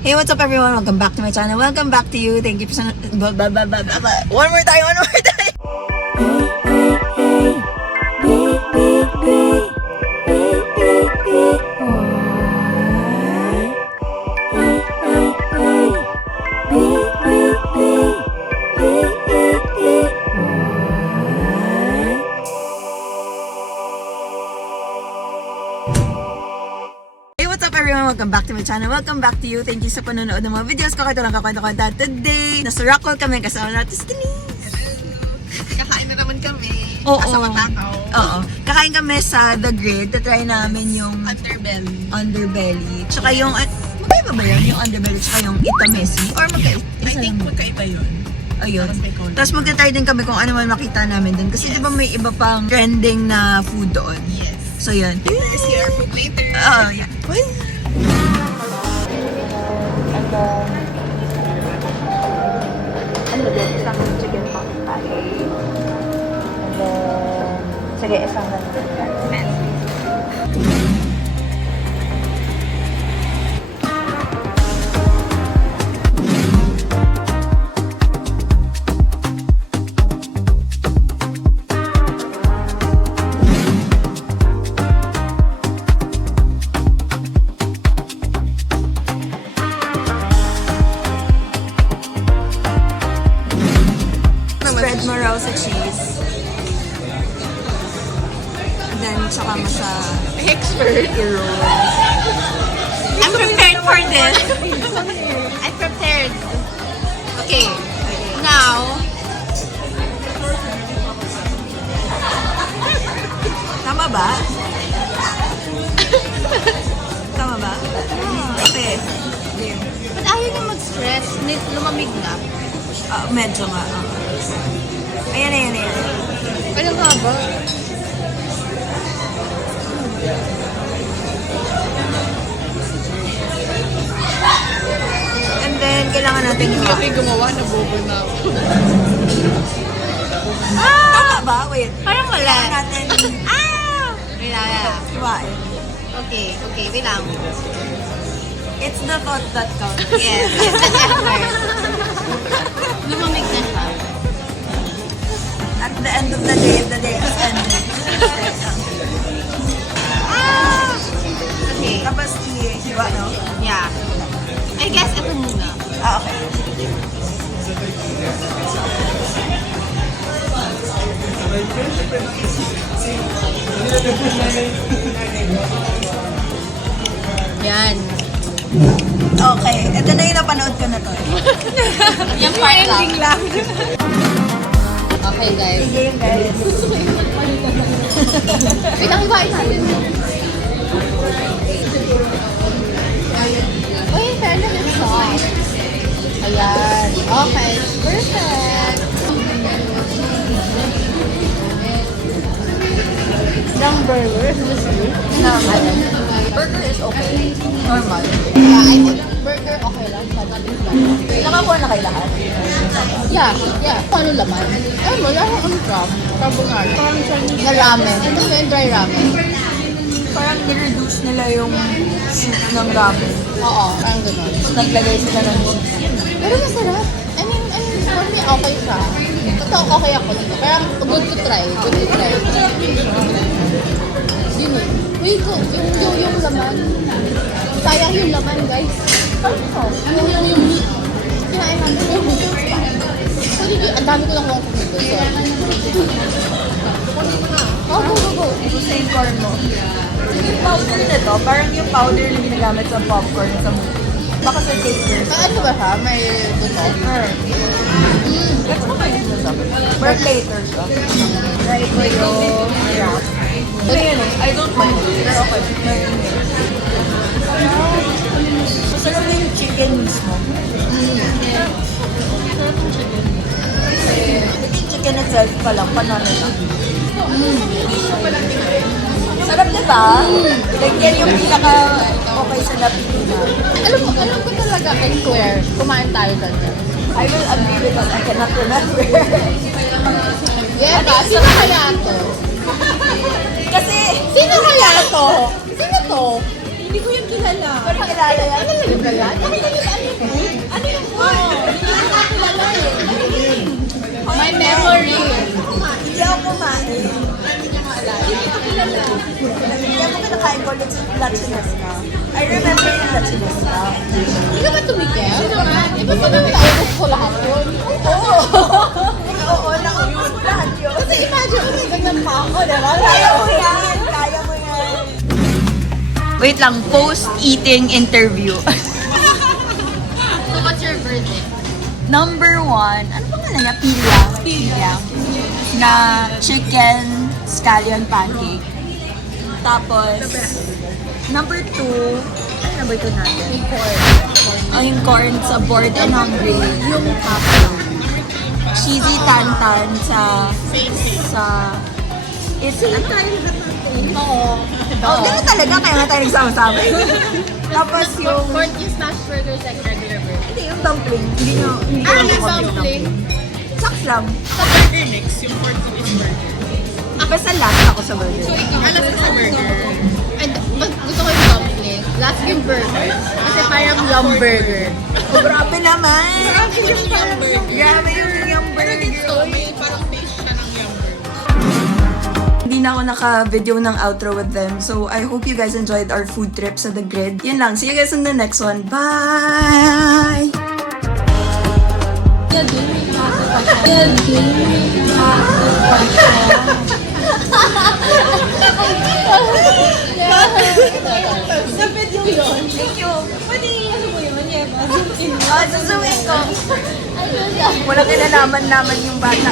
Hey, what's up everyone? Welcome back to my channel. Welcome back to you. Thank you for one more time. Welcome back to my channel. Welcome back to you. Thank you sa panonood ng mga videos ko. Ito lang kakwento-kwenta today. Nasa Rockall kami kasama natin si Denise. Kakain na naman kami. Oo. Kasama takaw. Oo. Kakain kami sa The Grid. Try namin yung underbelly. Tsaka yung, magkaiba ba yun? Yung underbelly tsaka yung itamesi? Or magkaiba? I think magkaiba yun. Ayun. Tapos magta-try din kami kung ano man makita namin doon. Kasi di ba may iba pang trending na food doon? Yes. So yun. See our food later. Oh, yeah. Ano ba din? Isang chicken hot pie. And then, sige, isang fancy. Spread mo raw sa cheese. And then, tsaka mo sa Expert. i-roll. I'm prepared for this. I'm prepared. Okay. Now, Tama ba? Tama ba? Okay. ba't ayaw niyo mag-stress? Lumamig na. Medyo nga. Ayan. Ano nga ba? And then, kailangan natin hiwa. gumawa na bobo na ako. Tama ba? Wait. Parang wala. Kailangan natin Wait lang. hiwain. Okay. Wait lang. It's the thought that counts. Yes. It's an effort. Lumamig na siya. At the end of the day is ending. Okay. Tapos hiwa, no? Yeah. I guess ito muna. Okay. Yan. Okay. Ito na yung napanood ko na to. Yung part lang. Okay, guys. Sige yung guys. Wait lang, ibahin natin. Uy, fairness is soft. Ayan. Okay. Perfect. Yung burger, Normal. Burger is okay. Normal. Yeah, I think burger okay lang. Not is bad. Nakakuha na kayo lahat? Yeah. Ano laman? Ay, wala akong on-crab. Carbonara. Na ramen. Ano yun? Dry ramen. Parang nireduce nila yung soup ng ramen. Oo, parang gano'n. Tapos naglagay sila ng cheese. Pero masarap. I mean, for me, okay siya. Totoo, okay ako dito. Parang good to try. Yun eh. Uy, yung laman. Sayang yung laman, guys. Yung meat. Kinain natin yung meat. Ang dami ko lang kuha sa dito. Go. Ito sa yung corn mo. Yung powder nito, parang yung powder na ginagamit sa popcorn sa movie. Baka sa taters. Ano ba siya? May buto? Let's mo kayo sa sabi. Or later siya. Try ko yung wrap. Ito yun eh. I don't mind it. Pero okay. Masarap na yung chicken mismo. Yung chicken itself pa lang, panalo lang. Sarap diba? Like yan yung pinaka okay sa Lapilina. Alam ko talaga, I swear, kumain tayo dyan. I will agree because I cannot remember. Yeah, sino kaya to? Kasi, Sino kaya to? Sino to? hindi ko yung kilala. Pero kilala yan. Ano yung ba yan? Ano yung food? Ano yung food? Hindi ko kilala eh. My memory. Hindi ako kumain. Hindi ako kinakain ko lachinas na. I remember yung lachinas na. Hindi ka ba tumikim? Iba pa naman naubos ko lahat yun. Oo. Oo, naubos lahat yun. Kasi imagine mo, ganyan pa ako, diba? Kaya mo yan. Kaya mo yan. Wait lang, post-eating interview. So what's your verdict? Number 1, ano ba nga niya? Pilyang. Na chicken scallion pancake. Tapos, number 2, ano number 2 natin? Yung corn. Yung corn sa Bored and Hungry. Yung cheesy tantan sa it's ano tayo Oo. Oh, ganun talaga, kaya nga tayo nagsama-sama. Tapos yung, Corn yung smash burger is like regular burger. hindi, yung dumpling. Hindi ko Ah, nakuha na yung dumpling. Saks lang. Sa burger mix, yung pork is burger. Basta last ako sa burger. Alas sa burger. And gusto ko yung dumpling. Last yung burger. Kasi parang yum burger. Oh, grabe naman! Grabe yung yum burger. Grabe yung yung Pero burger. dito, may parang taste siya ng yum burger. Hindi na ako naka-video ng outro with them. So, I hope you guys enjoyed our food trip sa The Grid. Yun lang. See you guys in the next one. Bye! Sa video yun. Thank you. Pwede ano mo yun, Yeva? Susuwin ko. Ayun lang. Wala kinalaman naman yung bata.